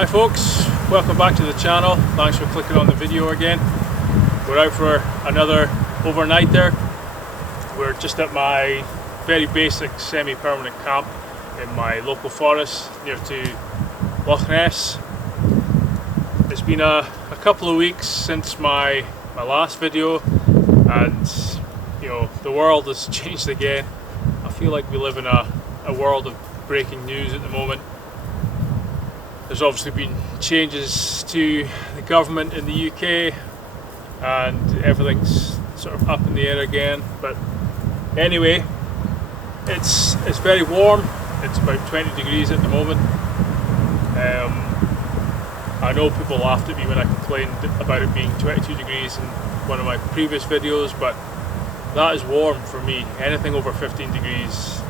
Hi folks, welcome back to the channel. Thanks for clicking on the video again. We're out for another overnighter. We're just at my very basic semi-permanent camp in my local forest near to Loch Ness. It's been a couple of weeks since my last video, and you know, the world has changed again. I feel like we live in a world of breaking news at the moment. There's obviously been changes to the government in the UK and everything's sort of up in the air again. But anyway, it's very warm. It's about 20 degrees at the moment. I know people laughed at me when I complained about it being 22 degrees in one of my previous videos, but that is warm for me. Anything over 15 degrees,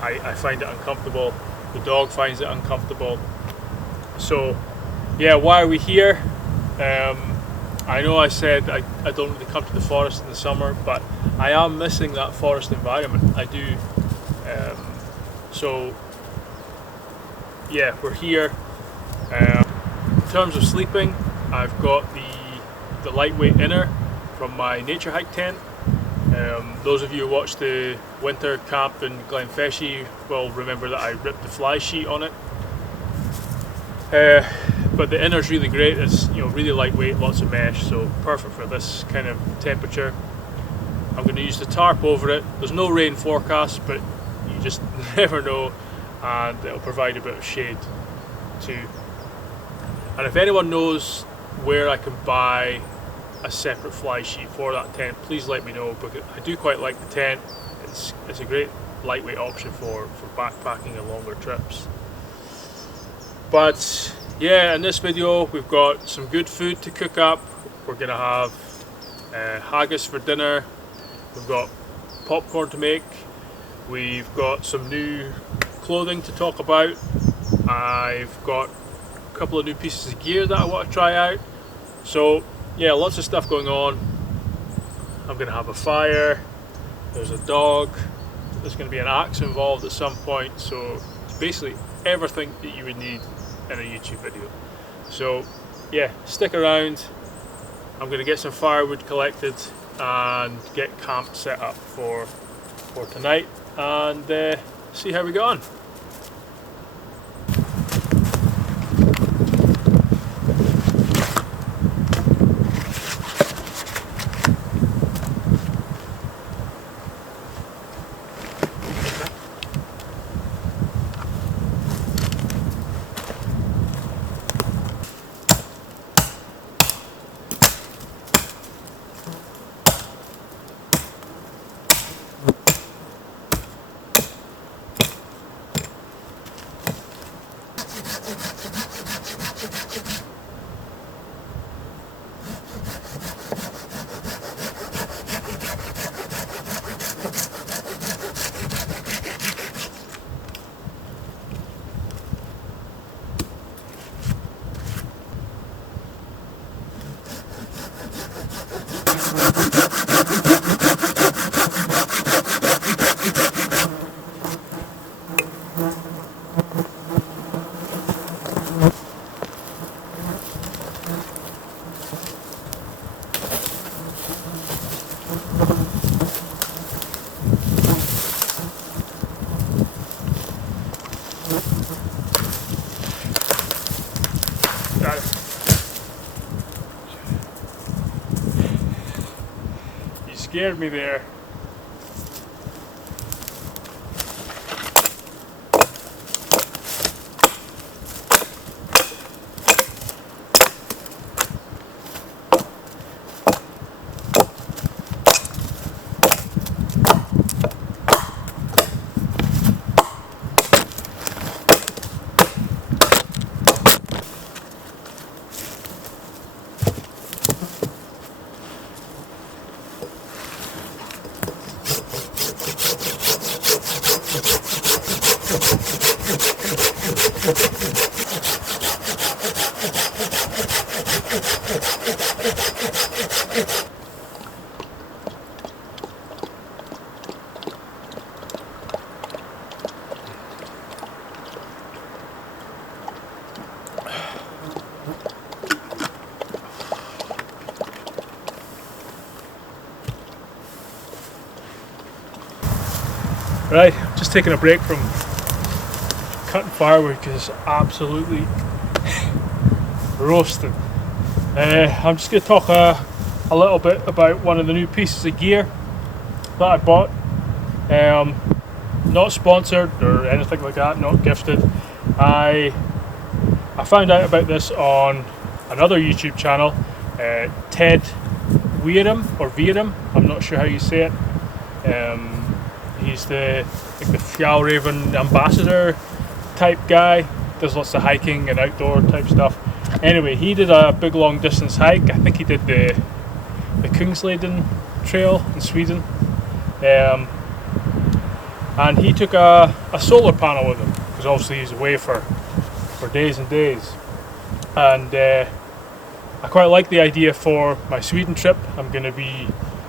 I find it uncomfortable. The dog finds it uncomfortable. So yeah, why are we here? I know I said I don't really come to the forest in the summer, but I am missing that forest environment. I do. So yeah, we're here. In terms of sleeping, I've got the lightweight inner from my nature hike tent. Those of you who watched the winter camp in Glenfeshie will remember that I ripped the fly sheet on it. But the inner's really great. It's, you know, really lightweight, lots of mesh, so perfect for this kind of temperature. I'm going to use the tarp over it. There's no rain forecast, but you just never know, and it'll provide a bit of shade too. And if anyone knows where I can buy a separate fly sheet for that tent, please let me know, because I do quite like the tent. It's a great lightweight option for backpacking and longer trips. But yeah, in this video we've got some good food to cook up. We're gonna have haggis for dinner. We've got popcorn to make. We've got some new clothing to talk about. I've got a couple of new pieces of gear that I want to try out. So yeah, lots of stuff going on. I'm going to have a fire, there's a dog, there's going to be an axe involved at some point, so it's basically everything that you would need in a YouTube video. So yeah, stick around. I'm going to get some firewood collected and get camp set up for tonight, and see how we go on. You scared me there. Right, just taking a break from cutting firewood because it's absolutely roasting. I'm just going to talk a little bit about one of the new pieces of gear that I bought. Not sponsored or anything like that, not gifted. I found out about this on another YouTube channel, Ted Weirham, I'm not sure how you say it. He's the Fjallraven ambassador type guy, does lots of hiking and outdoor type stuff. Anyway, he did a big long distance hike. I think he did the Kungsleden trail in Sweden. And he took a solar panel with him because obviously he's away for days and days. And I quite like the idea for my Sweden trip. I'm going to be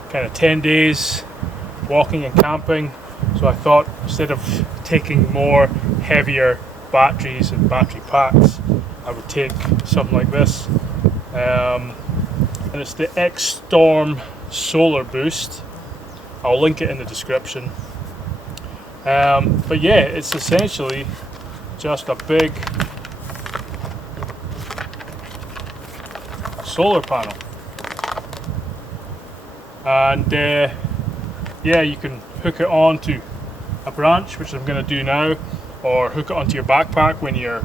kind of 10 days walking and camping. So I thought instead of taking more heavier batteries and battery packs, I would take something like this. And it's the X-Storm Solarboost. I'll link it in the description. But yeah, it's essentially just a big solar panel. And yeah, you can hook it onto a branch, which I'm going to do now, or hook it onto your backpack when you're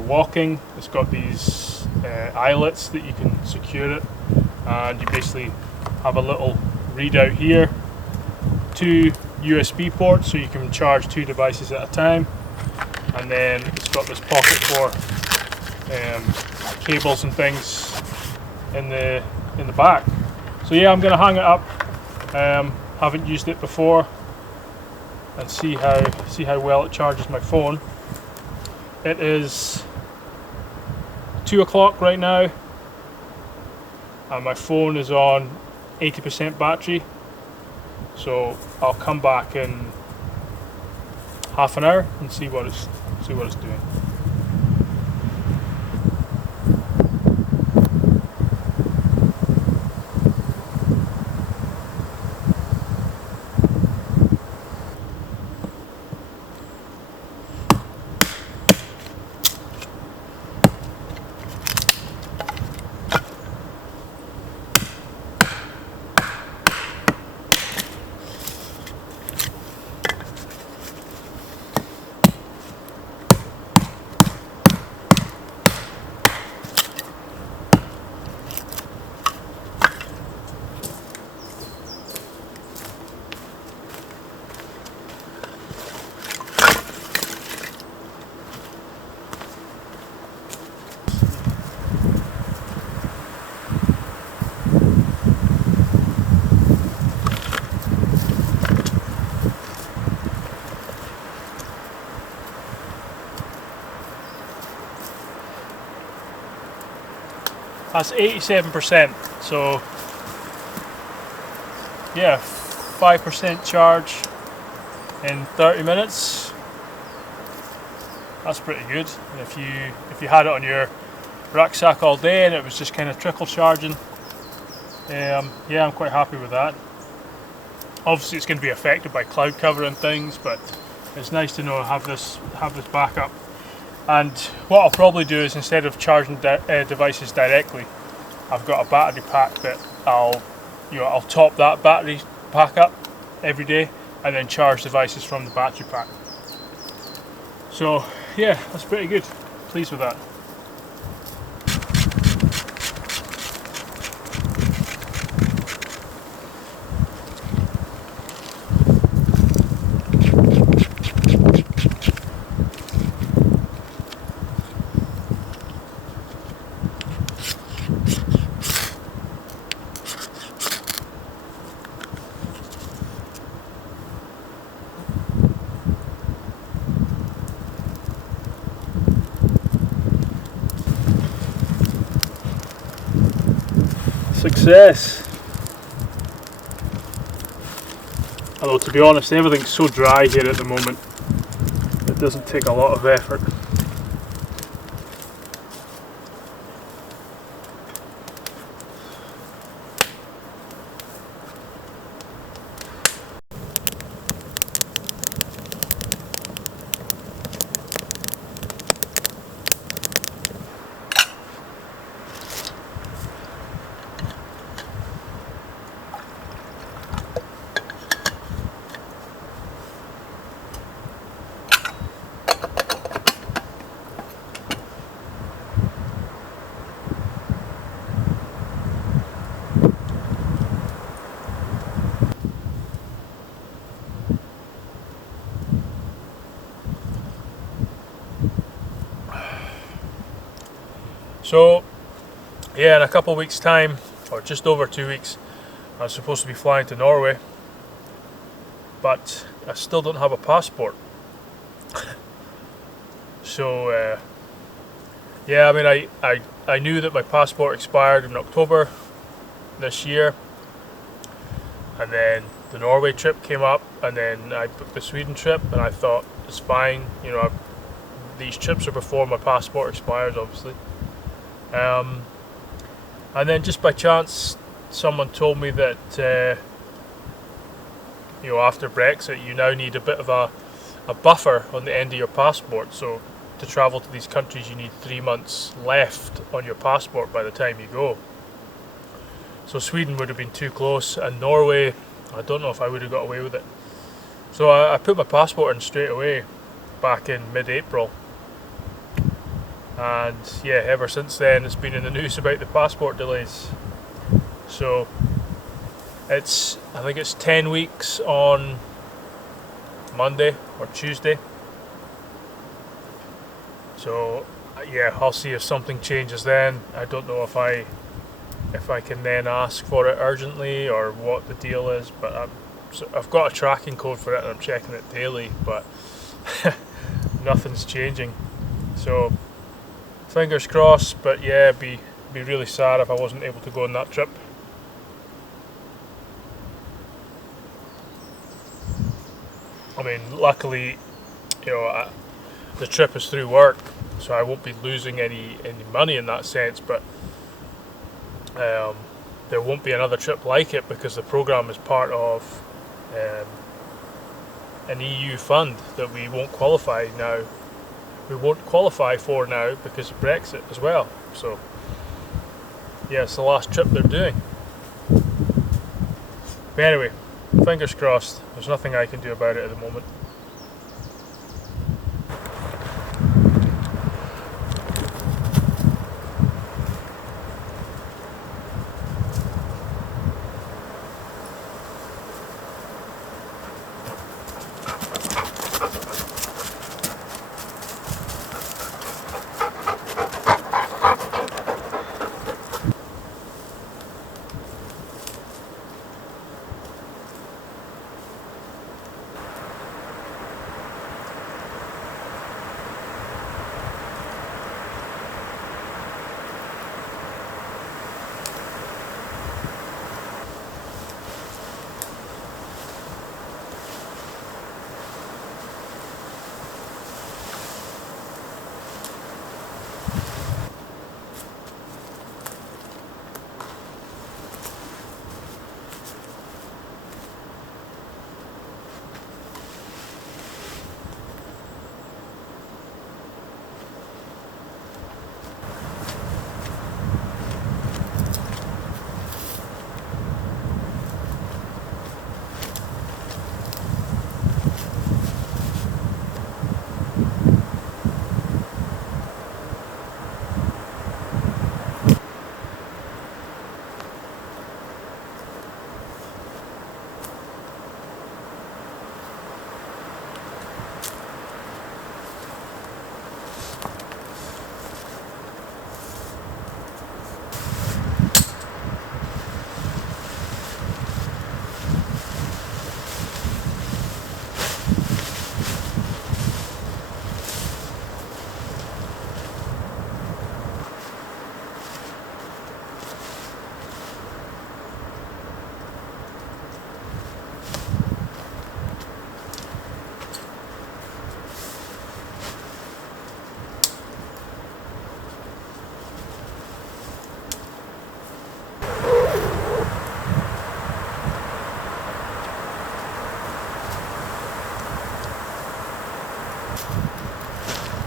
walking. It's got these eyelets that you can secure it, and you basically have a little readout here, 2 USB ports, so you can charge 2 devices at a time, and then it's got this pocket for cables and things in the back. So yeah, I'm going to hang it up. Haven't used it before, and see how well it charges my phone. It is 2 o'clock right now, and my phone is on 80% battery. So I'll come back in half an hour and see what it's doing. That's 87%, so yeah, 5% charge in 30 minutes. That's pretty good. And if you had it on your rucksack all day and it was just kind of trickle charging, yeah, I'm quite happy with that. Obviously it's going to be affected by cloud cover and things, but it's nice to know I have this backup. And what I'll probably do is, instead of charging devices directly, I've got a battery pack that I'll top that battery pack up every day and then charge devices from the battery pack. So yeah, that's pretty good. Pleased with that. Success. Although to be honest, everything's so dry here at the moment, it doesn't take a lot of effort. So yeah, in a couple of weeks time, or just over 2 weeks, I'm supposed to be flying to Norway, but I still don't have a passport. So yeah, I mean, I knew that my passport expired in October this year, and then the Norway trip came up, and then I booked the Sweden trip, and I thought it's fine, you know, these trips are before my passport expires, obviously. And then just by chance, someone told me that you know, after Brexit, you now need a bit of a buffer on the end of your passport. So to travel to these countries, you need 3 months left on your passport by the time you go. So Sweden would have been too close, and Norway, I don't know if I would have got away with it. So I put my passport in straight away back in mid-April. And yeah, ever since then it's been in the news about the passport delays. So I think it's 10 weeks on Monday or Tuesday. So yeah, I'll see if something changes then. I don't know if I can then ask for it urgently or what the deal is, but I've got a tracking code for it and I'm checking it daily, but nothing's changing. So fingers crossed, but yeah, it'd be really sad if I wasn't able to go on that trip. I mean, luckily, you know, the trip is through work, so I won't be losing any money in that sense, but there won't be another trip like it because the programme is part of an EU fund that we won't qualify now. We won't qualify for now because of Brexit as well. So yeah, it's the last trip they're doing. But anyway, fingers crossed. There's nothing I can do about it at the moment.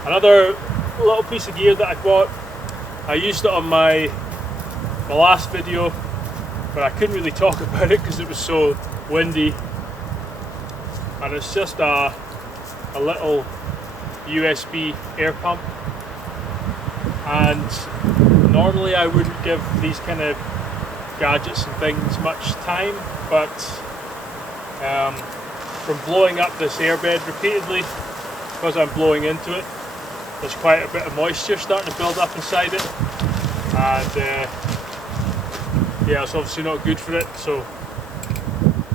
Another little piece of gear that I bought, I used it on my last video, but I couldn't really talk about it because it was so windy. And it's just a little USB air pump. And normally I wouldn't give these kind of gadgets and things much time, but from blowing up this airbed repeatedly, because I'm blowing into it, there's quite a bit of moisture starting to build up inside it, and yeah, it's obviously not good for it, so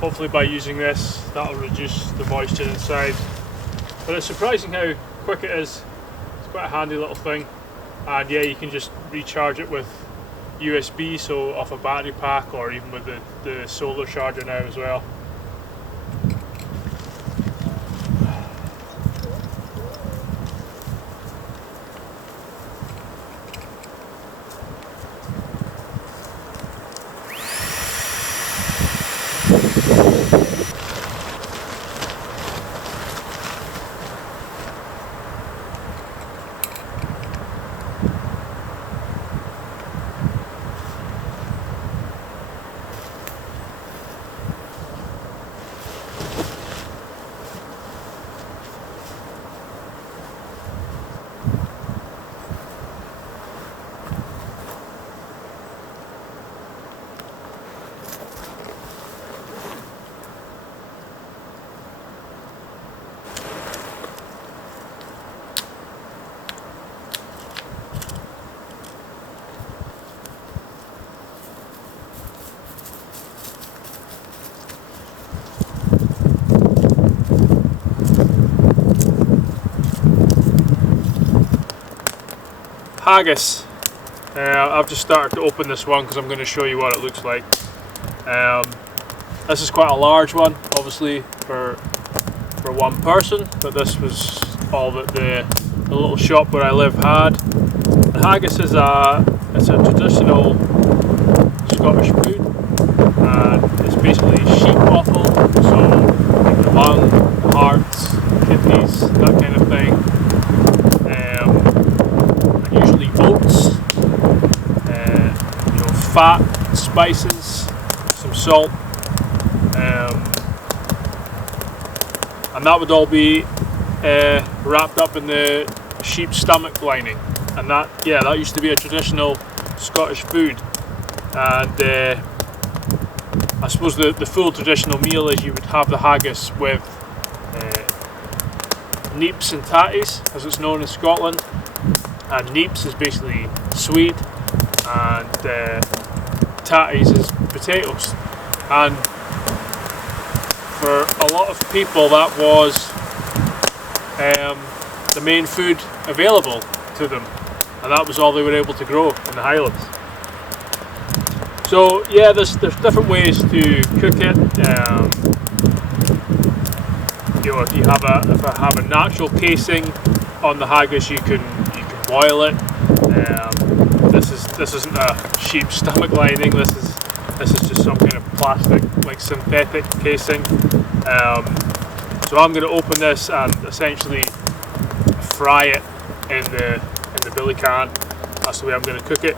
hopefully by using this that'll reduce the moisture inside. But it's surprising how quick it is. It's quite a handy little thing, and yeah, you can just recharge it with USB, so off a battery pack, or even with the solar charger now as well. Haggis. I've just started to open this one because I'm going to show you what it looks like. This is quite a large one, obviously for one person, but this was all that the little shop where I live had. The haggis is it's a traditional Scottish food, and it's basically sheep offal, so the lung, hearts, kidneys, that kind of thing. Usually oats, fat, spices, some salt, and that would all be wrapped up in the sheep's stomach lining. And that used to be a traditional Scottish food. And I suppose the full traditional meal is you would have the haggis with neeps and tatties, as it's known in Scotland. And neeps is basically sweet, and tatties is potatoes. And for a lot of people that was the main food available to them, and that was all they were able to grow in the Highlands. So yeah, there's different ways to cook it. If I have a natural casing on the haggis, you can boil it. This isn't a sheep's stomach lining. This is just some kind of plastic, like synthetic casing. So I'm going to open this and essentially fry it in the billy can. That's the way I'm going to cook it.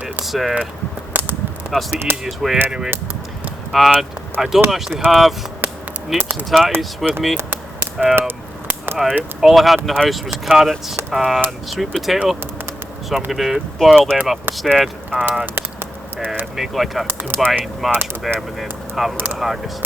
That's the easiest way anyway. And I don't actually have neeps and tatties with me. All I had in the house was carrots and sweet potato, so I'm going to boil them up instead and make like a combined mash with them, and then have it with the haggis.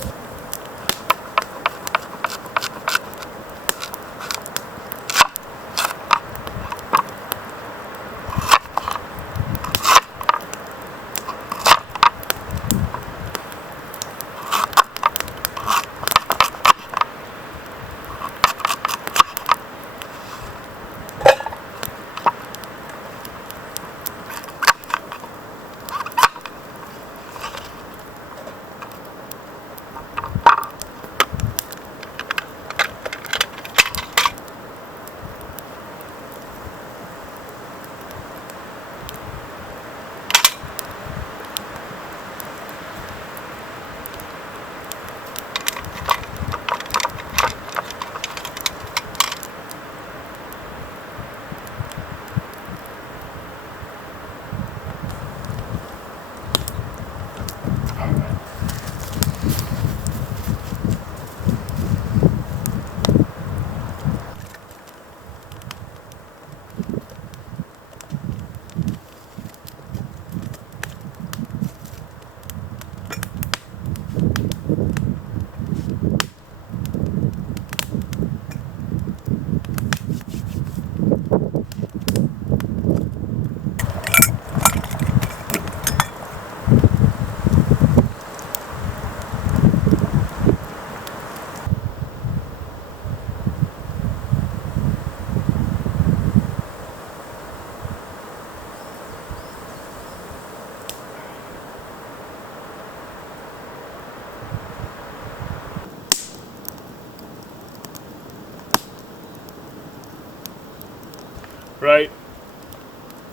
Right,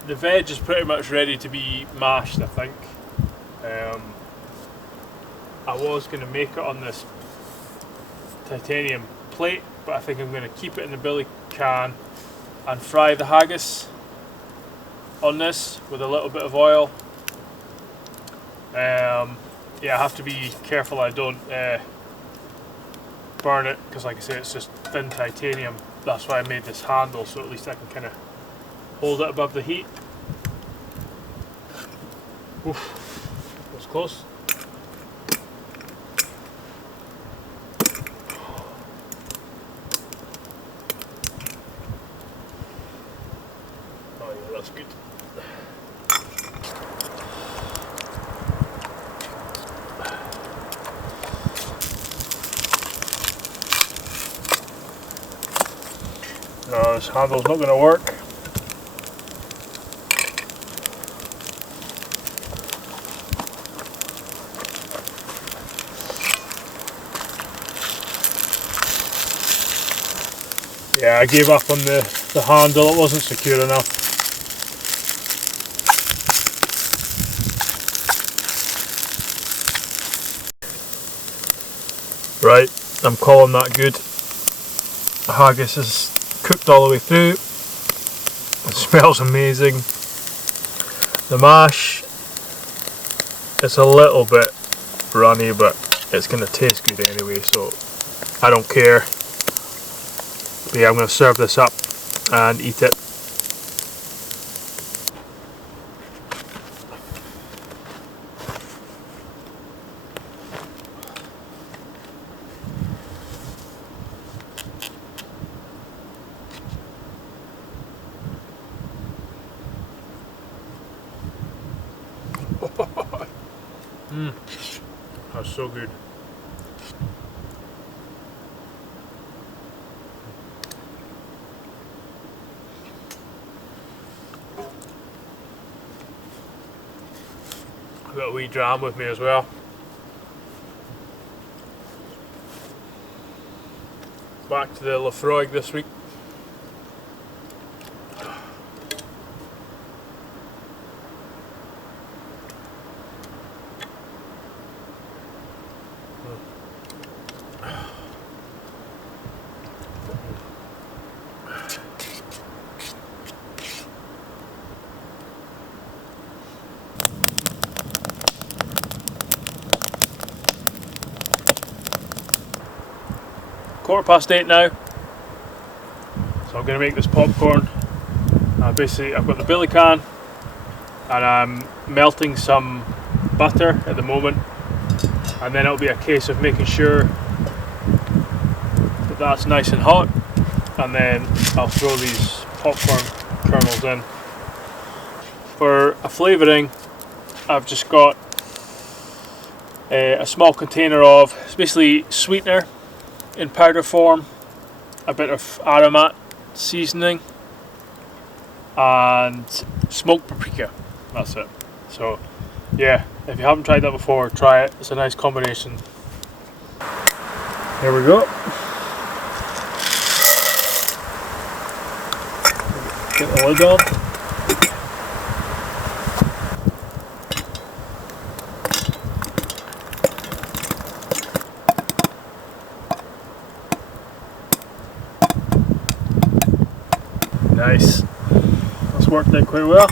the veg is pretty much ready to be mashed, I think. I was going to make it on this titanium plate, but I think I'm going to keep it in the billy can and fry the haggis on this with a little bit of oil. Yeah, I have to be careful I don't burn it, because like I say, it's just thin titanium. That's why I made this handle, so at least I can kind of hold it above the heat. Oof, that was close. Oh yeah, that's good. No, this handle's not going to work. Yeah, I gave up on the handle, it wasn't secure enough. Right, I'm calling that good. The haggis is cooked all the way through. It smells amazing. The mash, it's a little bit runny, but it's going to taste good anyway, so I don't care. But yeah, I'm going to serve this up and eat it. That's so good. I've got a wee dram with me as well. Back to the Lefroy this week. (8:15) now, so I'm going to make this popcorn. Basically, I've got the billy can and I'm melting some butter at the moment, and then it'll be a case of making sure that that's nice and hot, and then I'll throw these popcorn kernels in. For a flavouring, I've just got a small container of, it's basically sweetener in powder form, a bit of aromat seasoning, and smoked paprika. That's it. So yeah, if you haven't tried that before, try it. It's a nice combination. Here we go. Get the lid on. Nice. That's worked out quite well.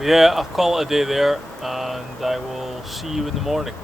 Yeah, I'll call it a day there, and I will see you in the morning.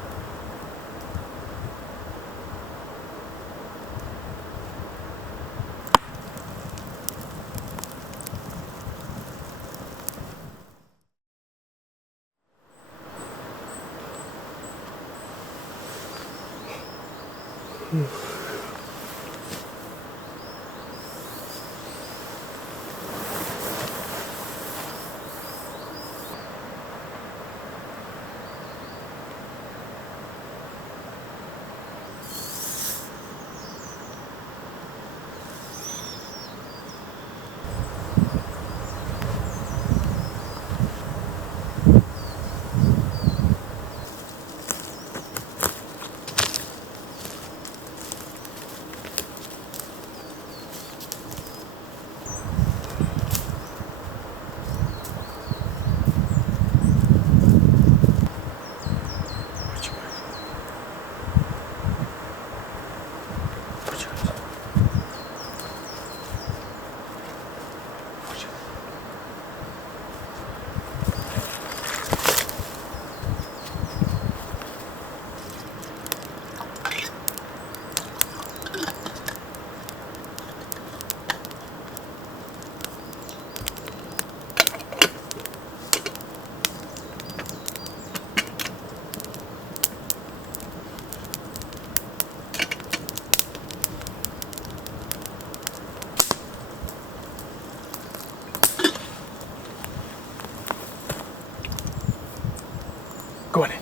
Go on in.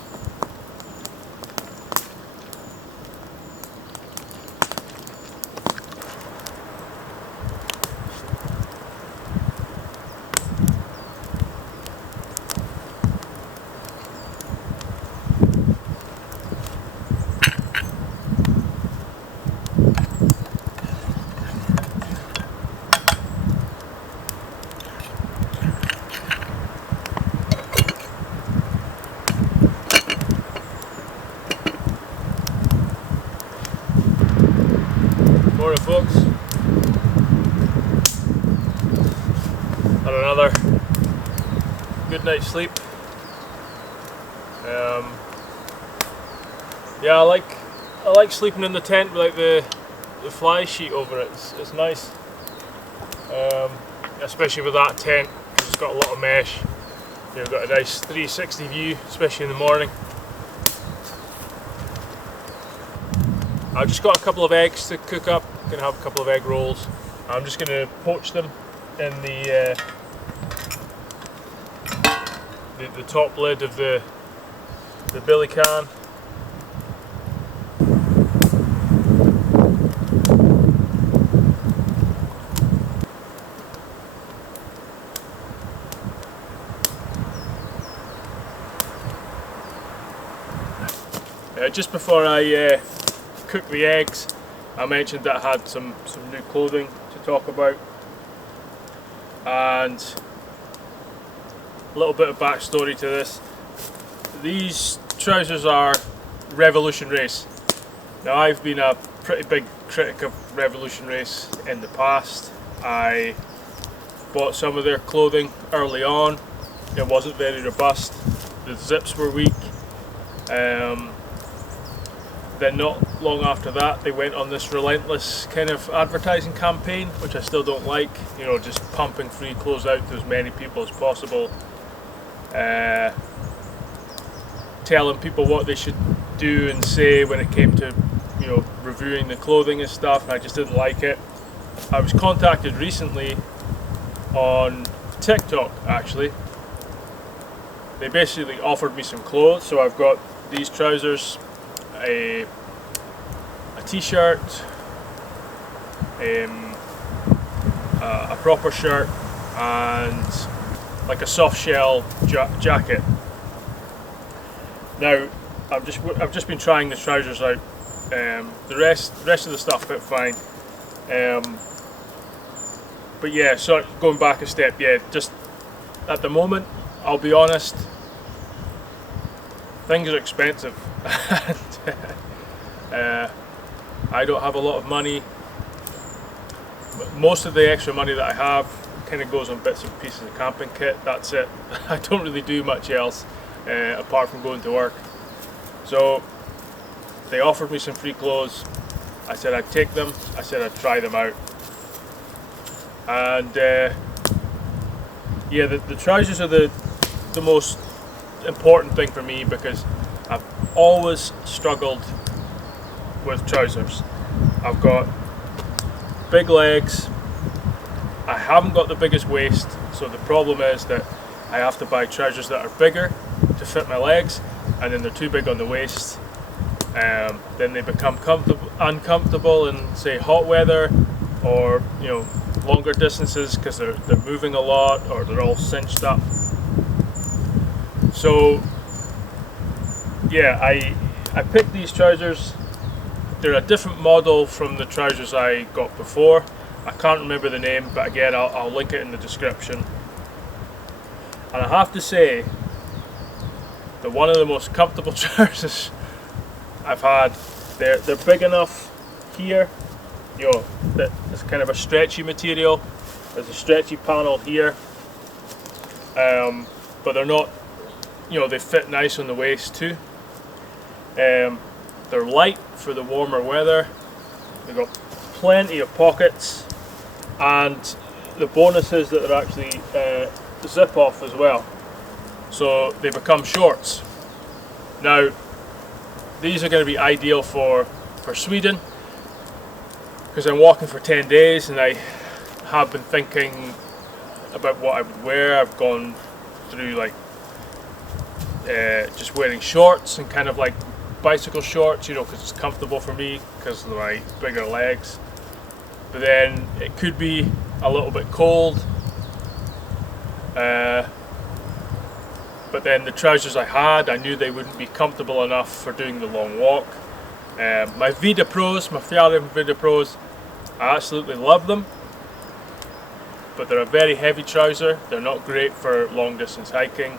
Morning, folks. Had another good night's sleep. Yeah, I like sleeping in the tent with like the fly sheet over it. It's nice, especially with that tent. It's got a lot of mesh. You've got a nice 360 view, especially in the morning. I've just got a couple of eggs to cook up. Gonna have a couple of egg rolls. I'm just gonna poach them in the top lid of the billy can. Just before I cook the eggs, I mentioned that I had some new clothing to talk about, and a little bit of backstory to this. These trousers are Revolution Race. Now, I've been a pretty big critic of Revolution Race in the past. I bought some of their clothing early on. It wasn't very robust. The zips were weak. Then not long after that, they went on this relentless kind of advertising campaign, which I still don't like. You know, just pumping free clothes out to as many people as possible, telling people what they should do and say when it came to, you know, reviewing the clothing and stuff. And I just didn't like it. I was contacted recently on TikTok, actually. They basically offered me some clothes, so I've got these trousers, a t-shirt, a proper shirt, and like a soft shell jacket. Now, I've just been trying the trousers out. The rest of the stuff fit fine. But yeah, so going back a step, yeah, just at the moment, I'll be honest, things are expensive. I don't have a lot of money. Most of the extra money that I have kind of goes on bits and pieces of camping kit. That's it. I don't really do much else apart from going to work. So they offered me some free clothes. I said I'd take them. I said I'd try them out. And yeah, the trousers are the most important thing for me, because I've always struggled with trousers. I've got big legs, I haven't got the biggest waist, so the problem is that I have to buy trousers that are bigger to fit my legs, and then they're too big on the waist. Then they become uncomfortable in, say, hot weather, or longer distances, because they're moving a lot, or they're all cinched up. So yeah, I picked these trousers. They're a different model from the trousers I got before. I can't remember the name, but again, I'll link it in the description. And I have to say that one of the most comfortable trousers I've had. They're big enough here, that it's kind of a stretchy material. There's a stretchy panel here, but they're not, they fit nice on the waist too. They're light for the warmer weather. They've got plenty of pockets, and the bonus is that they're actually zip off as well, so they become shorts. Now these are going to be ideal for Sweden, because I'm walking for 10 days and I have been thinking about what I would wear. I've gone through like just wearing shorts and kind of like bicycle shorts, because it's comfortable for me because of my bigger legs. But then it could be a little bit cold. But then the trousers I knew they wouldn't be comfortable enough for doing the long walk. My Vida Pros, my Fjallraven Vida Pros, I absolutely love them, but they're a very heavy trouser. They're not great for long distance hiking.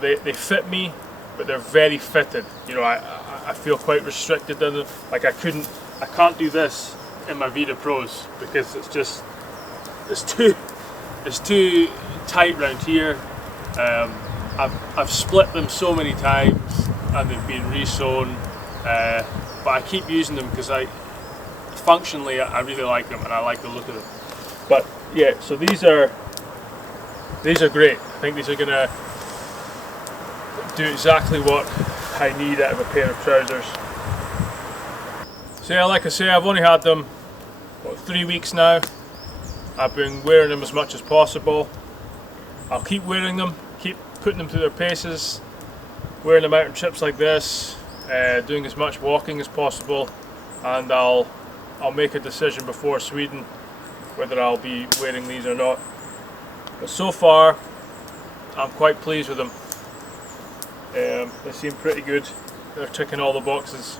They fit me, but they're very fitted. I feel quite restricted in them. Like I can't do this in my Vida Pros because it's too tight round here. I've split them so many times and they've been re-sewn, but I keep using them because functionally I really like them and I like the look of them. But yeah, so these are great. I think these are gonna do exactly what I need out of a pair of trousers. So yeah, like I say, I've only had them 3 weeks now. I've been wearing them as much as possible. I'll keep wearing them, keep putting them through their paces, wearing them out on trips like this, doing as much walking as possible, and I'll make a decision before Sweden whether I'll be wearing these or not. But so far, I'm quite pleased with them. They seem pretty good. They're ticking all the boxes.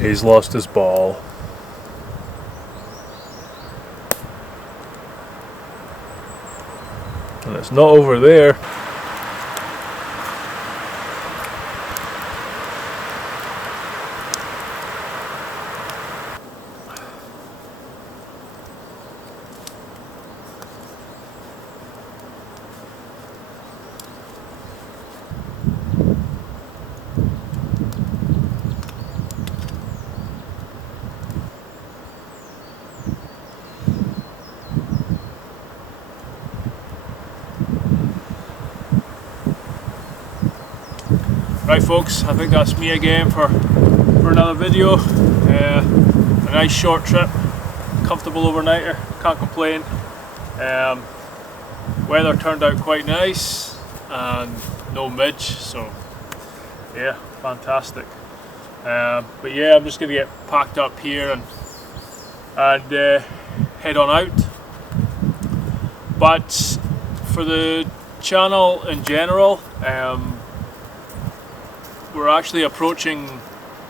He's lost his ball. And it's not over there. Right folks, I think that's me again for another video. A nice short trip, comfortable overnighter, can't complain. Weather turned out quite nice and no midge, so yeah, fantastic. But yeah, I'm just going to get packed up here and head on out. But for the channel in general, we're actually approaching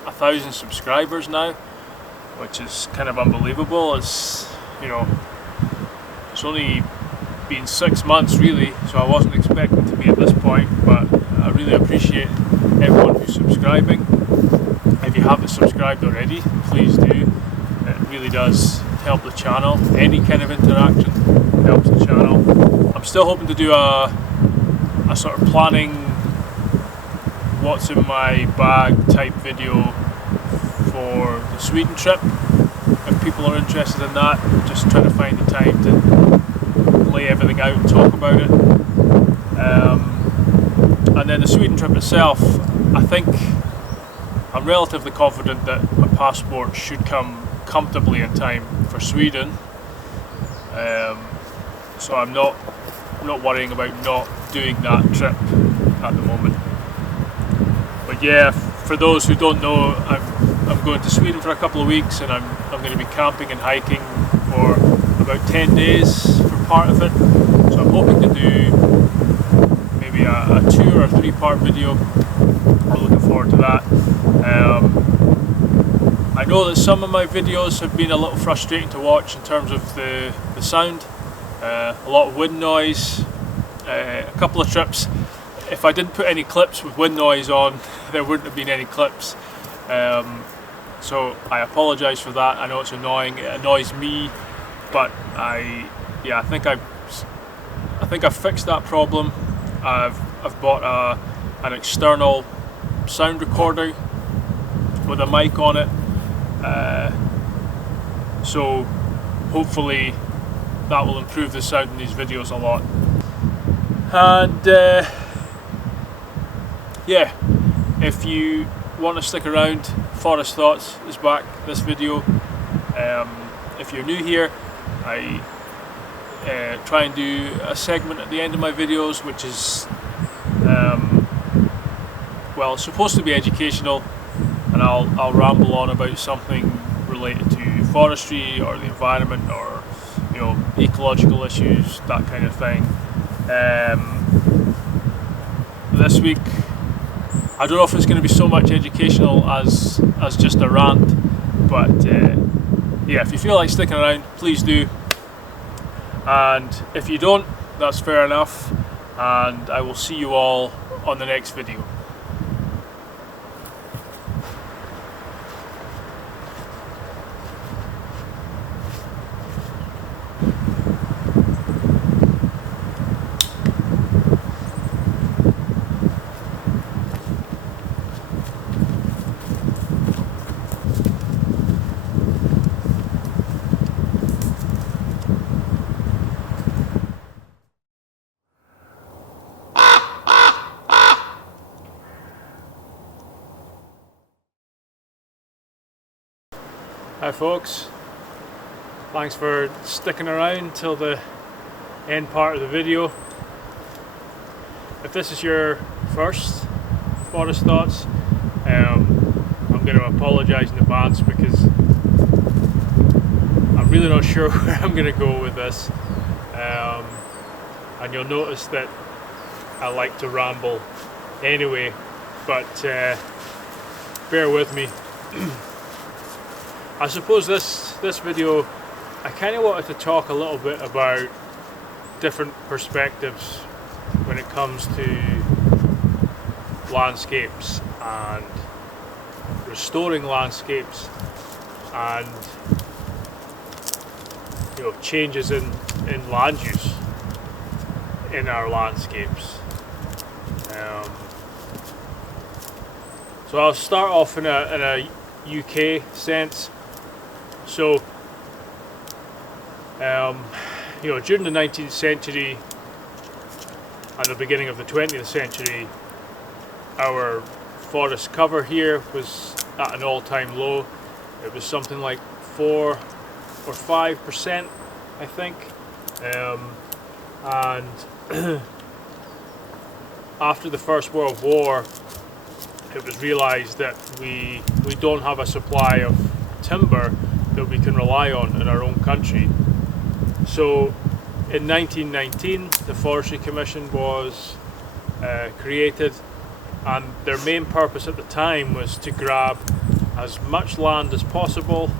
1,000 subscribers now, which is kind of unbelievable. It's only been 6 months really, so I wasn't expecting to be at this point, but I really appreciate everyone who's subscribing. If you haven't subscribed already, please do. It really does help the channel. Any kind of interaction helps the channel. I'm still hoping to do a sort of planning what's in my bag type video for the Sweden trip. If people are interested in that, just trying to find the time to lay everything out and talk about it. And then the Sweden trip itself, I think I'm relatively confident that my passport should come comfortably in time for Sweden. So I'm not worrying about not doing that trip at the moment. But yeah, for those who don't know, I'm going to Sweden for a couple of weeks, and I'm going to be camping and hiking for about 10 days for part of it. So I'm hoping to do maybe a 2 or 3 part video. I'm looking forward to that. I know that some of my videos have been a little frustrating to watch in terms of the sound. A lot of wind noise, a couple of trips. If I didn't put any clips with wind noise on, there wouldn't have been any clips. So I apologise for that. I know it's annoying. It annoys me, but I think I've fixed that problem. I've bought an external sound recorder with a mic on it. So hopefully that will improve the sound in these videos a lot. And yeah, if you want to stick around, Forest Thoughts is back this video. If you're new here, I try and do a segment at the end of my videos which is well, it's supposed to be educational, and I'll ramble on about something related to forestry or the environment, or ecological issues, that kind of thing. This week, I don't know if it's going to be so much educational as just a rant, but yeah, if you feel like sticking around, please do. And if you don't, that's fair enough, and I will see you all on the next video. Hi folks, thanks for sticking around till the end part of the video. If this is your first Forest Thoughts, I'm going to apologise in advance because I'm really not sure where I'm going to go with this, and you'll notice that I like to ramble anyway, but bear with me. I suppose this video, I kind of wanted to talk a little bit about different perspectives when it comes to landscapes and restoring landscapes, and changes in land use in our landscapes. So I'll start off in a UK sense. So, during the 19th century and the beginning of the 20th century, our forest cover here was at an all-time low. It was something like 4 or 5%, I think. And after the First World War, it was realised that we don't have a supply of timber that we can rely on in our own country. So in 1919 the Forestry Commission was created, and their main purpose at the time was to grab as much land as possible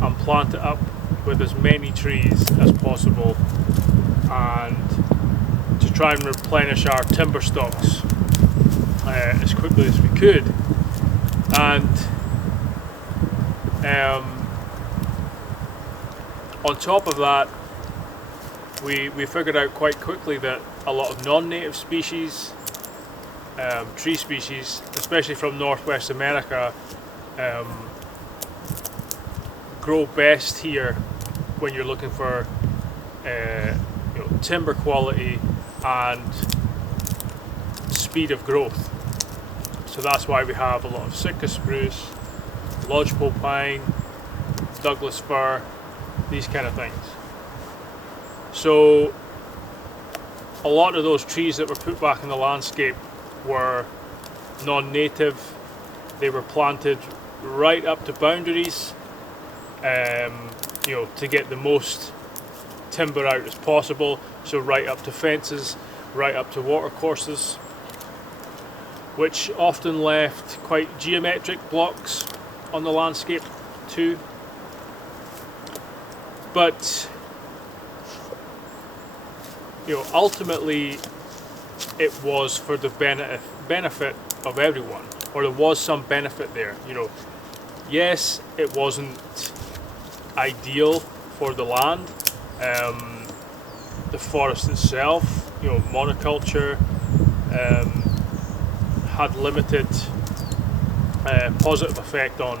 and plant it up with as many trees as possible, and to try and replenish our timber stocks as quickly as we could. And on top of that, we figured out quite quickly that a lot of non-native species tree species, especially from Northwest America, grow best here when you're looking for timber quality and speed of growth. So that's why we have a lot of Sitka spruce, lodgepole pine, Douglas fir, these kind of things. So a lot of those trees that were put back in the landscape were non-native. They were planted right up to boundaries, to get the most timber out as possible. So right up to fences, right up to water courses, which often left quite geometric blocks on the landscape too. But ultimately it was for the benefit of everyone, or there was some benefit there. Yes, it wasn't ideal for the land. The forest itself, monoculture, had limited positive effect on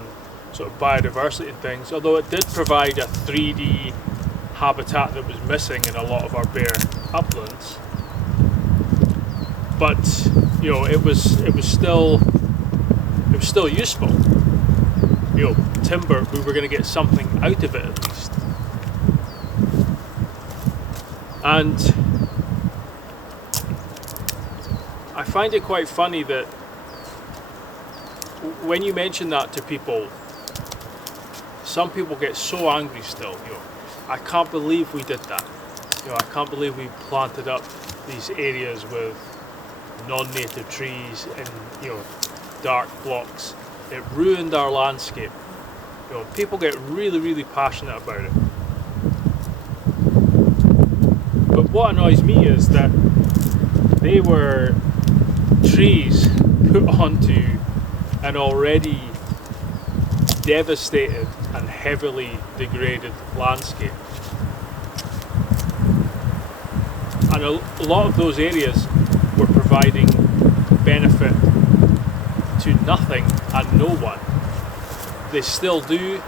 sort of biodiversity and things, although it did provide a 3D habitat that was missing in a lot of our bare uplands. But it was still useful. Timber, we were going to get something out of it at least. And I find it quite funny that when you mention that to people, some people get so angry still. I can't believe we did that. I can't believe we planted up these areas with non-native trees and dark blocks. It ruined our landscape. People get really, really passionate about it. But what annoys me is that they were trees put onto an already devastated and heavily degraded landscape. And a lot of those areas were providing benefit to nothing and no one. They still do.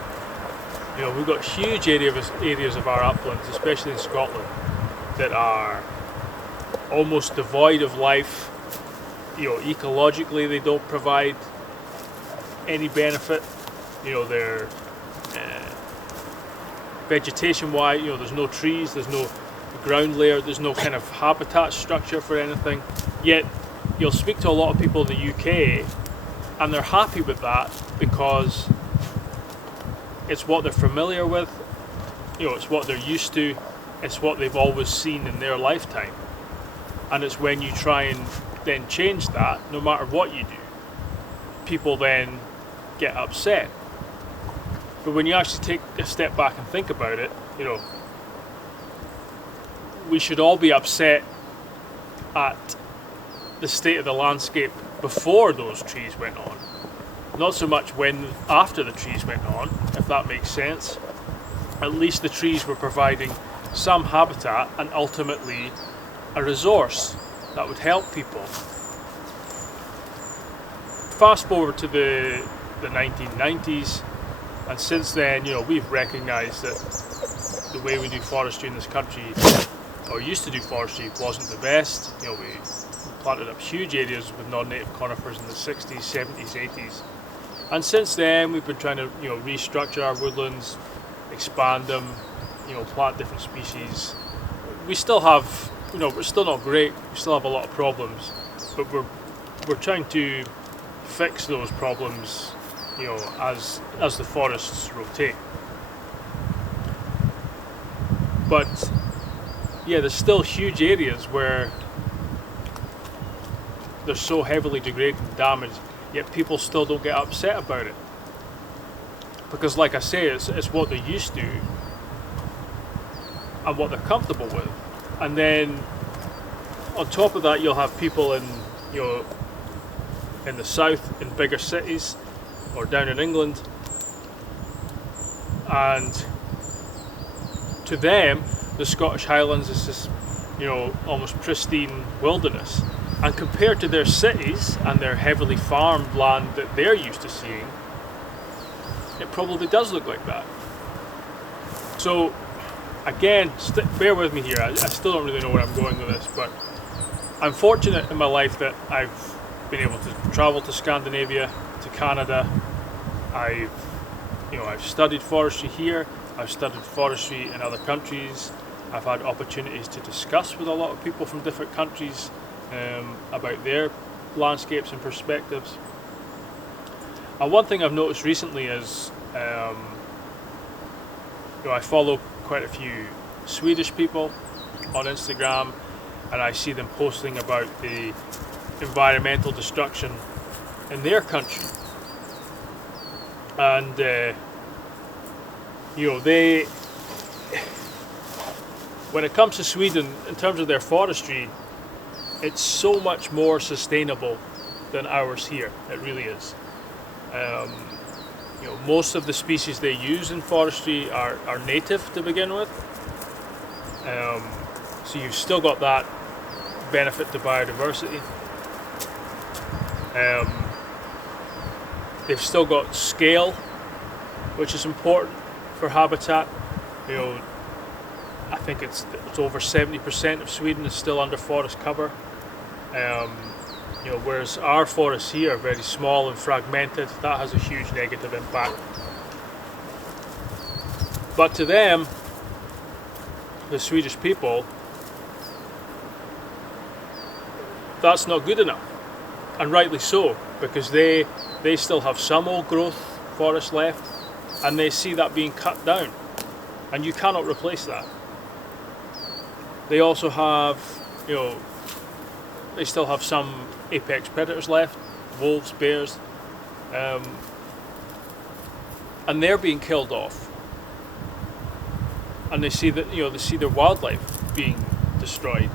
We've got huge areas of our uplands, especially in Scotland, that are almost devoid of life. Ecologically they don't provide any benefit. They're vegetation-wise, there's no trees, there's no ground layer, there's no kind of habitat structure for anything. Yet you'll speak to a lot of people in the UK and they're happy with that because it's what they're familiar with, it's what they're used to, it's what they've always seen in their lifetime. And it's when you try and then change that, no matter what you do, people then get upset. But when you actually take a step back and think about it, we should all be upset at the state of the landscape before those trees went on. Not so much after the trees went on, if that makes sense. At least the trees were providing some habitat and ultimately a resource that would help people. Fast forward to the 1990s, and since then, we've recognised that the way we do forestry in this country, or used to do forestry, wasn't the best. We planted up huge areas with non-native conifers in the 60s, 70s, 80s. And since then, we've been trying to, restructure our woodlands, expand them, plant different species. We still have, we're still not great. We still have a lot of problems, but we're trying to fix those problems, as the forests rotate. But yeah, there's still huge areas where they're so heavily degraded and damaged, yet people still don't get upset about it. Because like I say, it's what they're used to and what they're comfortable with. And then on top of that, you'll have people in the south, in bigger cities, or down in England, and to them the Scottish Highlands is this almost pristine wilderness, And compared to their cities and their heavily farmed land that they're used to seeing, it probably does look like that. So again, bear with me here, I still don't really know where I'm going with this, but I'm fortunate in my life that I've been able to travel to Scandinavia, to Canada. I've studied forestry here, I've studied forestry in other countries, I've had opportunities to discuss with a lot of people from different countries about their landscapes and perspectives. And one thing I've noticed recently is, I follow quite a few Swedish people on Instagram, and I see them posting about the environmental destruction in their country. And when it comes to Sweden, in terms of their forestry, it's so much more sustainable than ours here. It really is. Most of the species they use in forestry are native to begin with. So you've still got that benefit to biodiversity. They've still got scale, which is important for habitat. I think it's over 70% of Sweden is still under forest cover. Whereas our forests here are very small and fragmented, that has a huge negative impact. But to them, the Swedish people, that's not good enough, and rightly so, because they still have some old growth forest left, and they see that being cut down, and you cannot replace that. They also have, they still have some apex predators left, wolves, bears, and they're being killed off. And they see that, they see their wildlife being destroyed.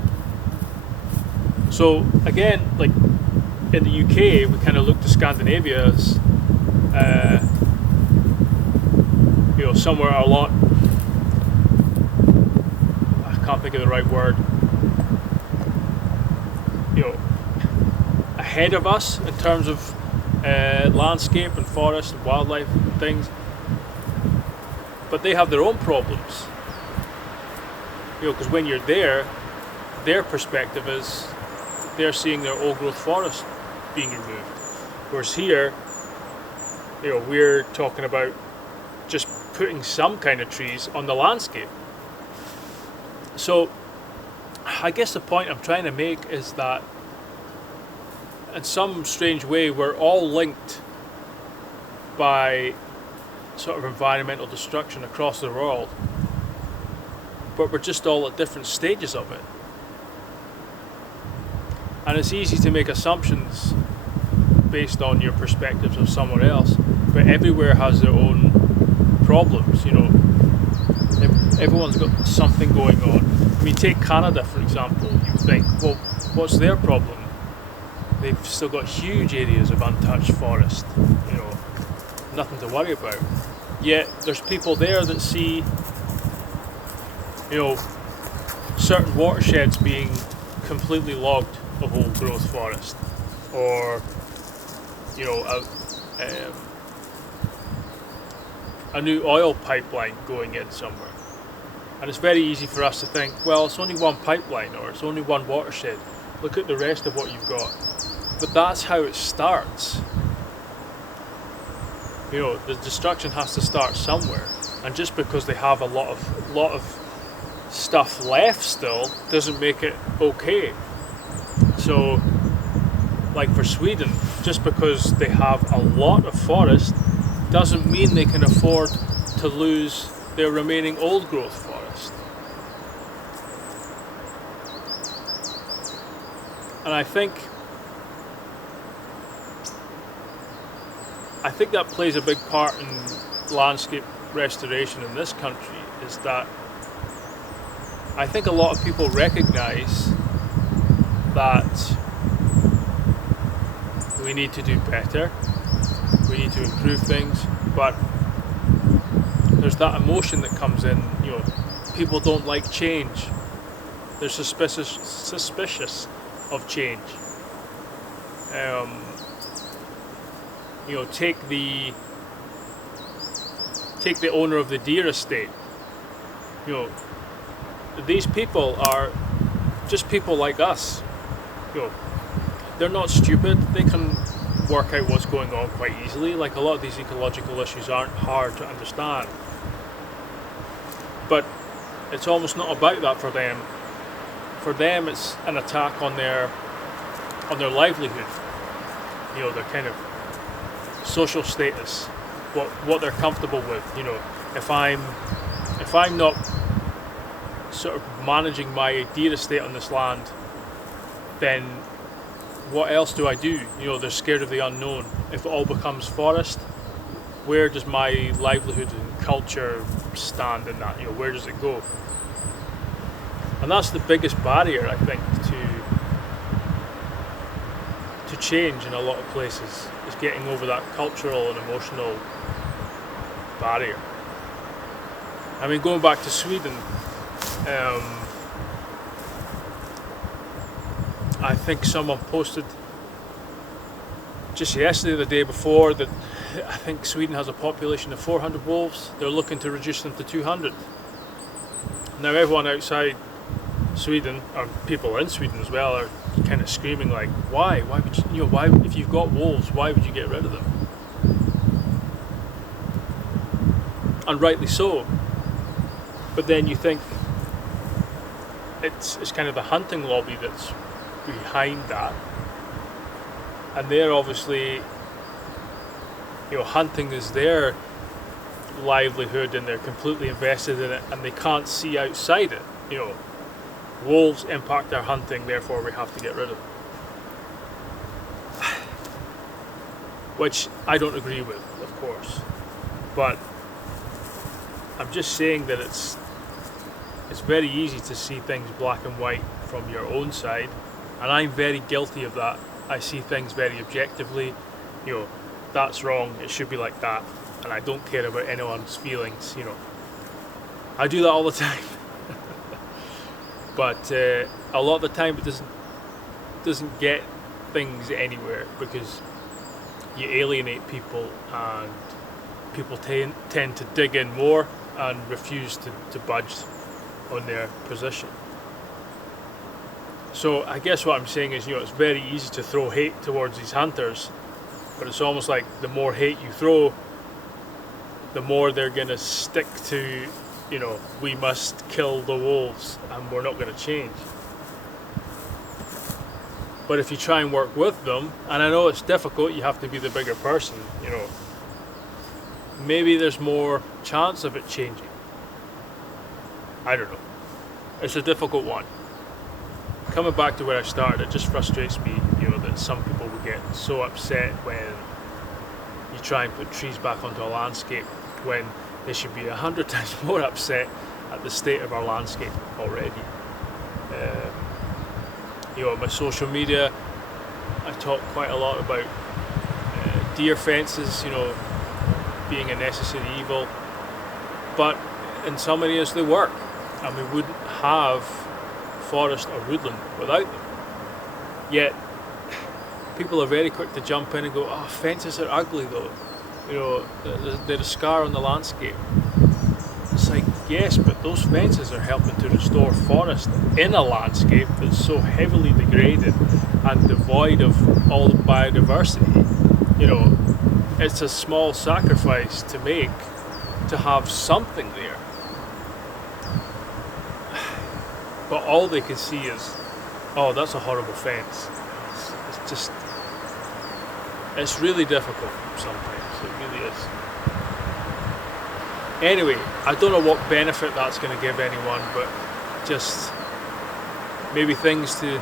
So again, like in the UK, we kind of look to Scandinavia as, somewhere a lot, I can't think of the right word, ahead of us in terms of landscape and forest and wildlife and things, but they have their own problems. Because when you're there, their perspective is they're seeing their old growth forest being removed, whereas here, we're talking about just putting some kind of trees on the landscape. So I guess the point I'm trying to make is that in some strange way we're all linked by sort of environmental destruction across the world, but we're just all at different stages of it. And it's easy to make assumptions based on your perspectives of someone else, but everywhere has their own problems. Everyone's got something going on. I mean, take Canada for example. You think, well, what's their problem? They've still got huge areas of untouched forest, nothing to worry about. Yet there's people there that see, certain watersheds being completely logged of old growth forest, or a new oil pipeline going in somewhere. And it's very easy for us to think, well, it's only one pipeline or it's only one watershed. Look at the rest of what you've got. But that's how it starts. The destruction has to start somewhere. And just because they have a lot of stuff left still doesn't make it okay. So, like for Sweden, just because they have a lot of forest doesn't mean they can afford to lose their remaining old growth forest. And I think that plays a big part in landscape restoration in this country, is that I think a lot of people recognise that we need to do better, we need to improve things, but there's that emotion that comes in. People don't like change. They're suspicious of change. You know, take the owner of the deer estate. You know, these people are just people like us. You know, they're not stupid. They can work out what's going on quite easily. Like, a lot of these ecological issues aren't hard to understand. But it's almost not about that for them. For them, it's an attack on their livelihood. You know, their kind of social status, what they're comfortable with. You know, if I'm not sort of managing my deer estate on this land, then what else do I do? You know, they're scared of the unknown. If it all becomes forest, where does my livelihood and culture stand in that? You know, where does it go? And that's the biggest barrier, I think, to change in a lot of places, is getting over that cultural and emotional barrier. I mean, going back to Sweden, I think someone posted just yesterday or the day before that I think Sweden has a population of 400 wolves. They're looking to reduce them to 200. Now everyone outside Sweden, or people in Sweden as well, are kind of screaming like, why would you know, why, if you've got wolves, why would you get rid of them? And rightly so. But then you think it's kind of the hunting lobby that's behind that, and they're obviously, you know, hunting is their livelihood and they're completely invested in it, and they can't see outside it. You know, wolves impact our hunting, therefore we have to get rid of them. Which I don't agree with, of course, but I'm just saying that it's very easy to see things black and white from your own side, and I'm very guilty of that. I see things very objectively. You know, that's wrong, it should be like that, and I don't care about anyone's feelings. You know, I do that all the time. But a lot of the time it doesn't get things anywhere, because you alienate people, and people tend to dig in more and refuse to budge on their position. So I guess what I'm saying is, you know, it's very easy to throw hate towards these hunters, but it's almost like the more hate you throw, the more they're going to stick to, you know, we must kill the wolves and we're not going to change. But if you try and work with them, and I know it's difficult, you have to be the bigger person, you know, maybe there's more chance of it changing. I don't know. It's a difficult one. Coming back to where I started, it just frustrates me, you know, that some people will get so upset when you try and put trees back onto a landscape, when they should be 100 times more upset at the state of our landscape already. You know, on my social media, I talk quite a lot about deer fences, you know, being a necessary evil, but in some areas they work, and we wouldn't have forest or woodland without them. Yet people are very quick to jump in and go, oh, fences are ugly though, you know, they're a scar on the landscape. It's like, yes, but those fences are helping to restore forest in a landscape that's so heavily degraded and devoid of all the biodiversity. You know, it's a small sacrifice to make to have something there. But all they can see is, oh, that's a horrible fence. It's just, it's really difficult sometimes, it really is. Anyway, I don't know what benefit that's going to give anyone, but just maybe things to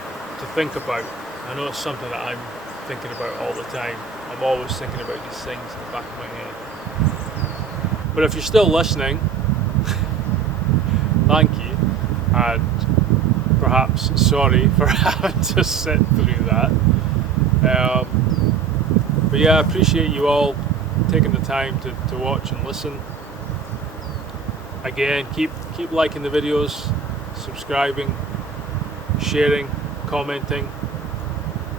think about. I know it's something that I'm thinking about all the time. I'm always thinking about these things in the back of my head. But if you're still listening, thank you, and perhaps sorry for having to sit through that. But yeah, I appreciate you all taking the time to watch and listen. Again, keep liking the videos, subscribing, sharing, commenting.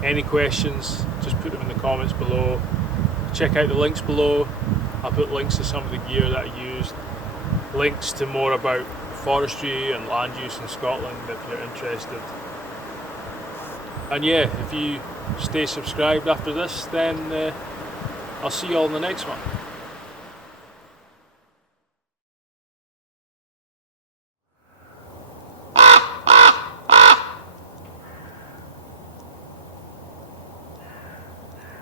Any questions, just put them in the comments below. Check out the links below. I'll put links to some of the gear that I used, links to more about forestry and land use in Scotland if you're interested. And yeah, if you stay subscribed after this, then I'll see you all in the next one.